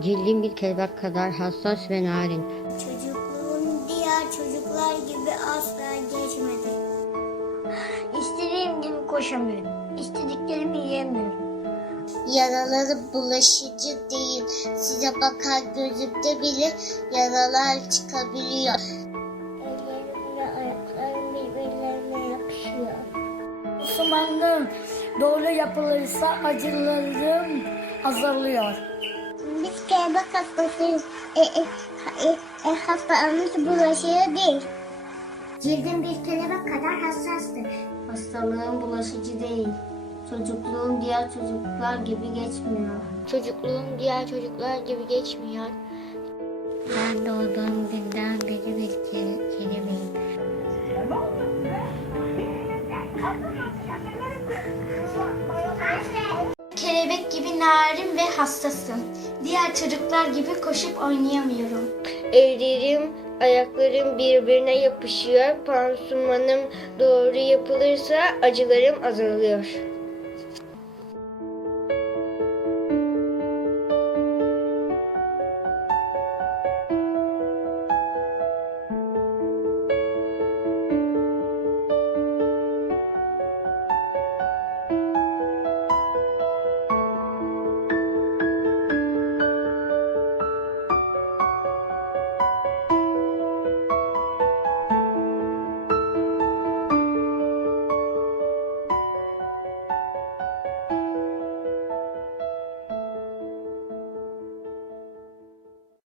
Cildim bir kelebek kadar hassas ve narin. Çocukluğum diğer çocuklar gibi asla geçmedi. İstediğim gibi koşamıyorum. İstediklerimi yiyemiyorum. Yaraları bulaşıcı değil. Size bakan gözümde bile yaralar çıkabiliyor. Ellerim ve ayaklarım birbirlerine yapışıyor. Osmanlığım doğru yapılırsa acılarım azalıyor. Biz kelebek hastasıyız. E, e, e, e, hastalığımız bulaşıyor değil. Cildim bir kelebek kadar hassastır. Hastalığım bulaşıcı değil. Çocukluğum diğer çocuklar gibi geçmiyor. Çocukluğum diğer çocuklar gibi geçmiyor. Ben doğduğum Kelebek gibi narin ve hassasım. Diğer çocuklar gibi koşup oynayamıyorum. Ellerim, ayaklarım birbirine yapışıyor. Pansumanım doğru yapılırsa acılarım azalıyor.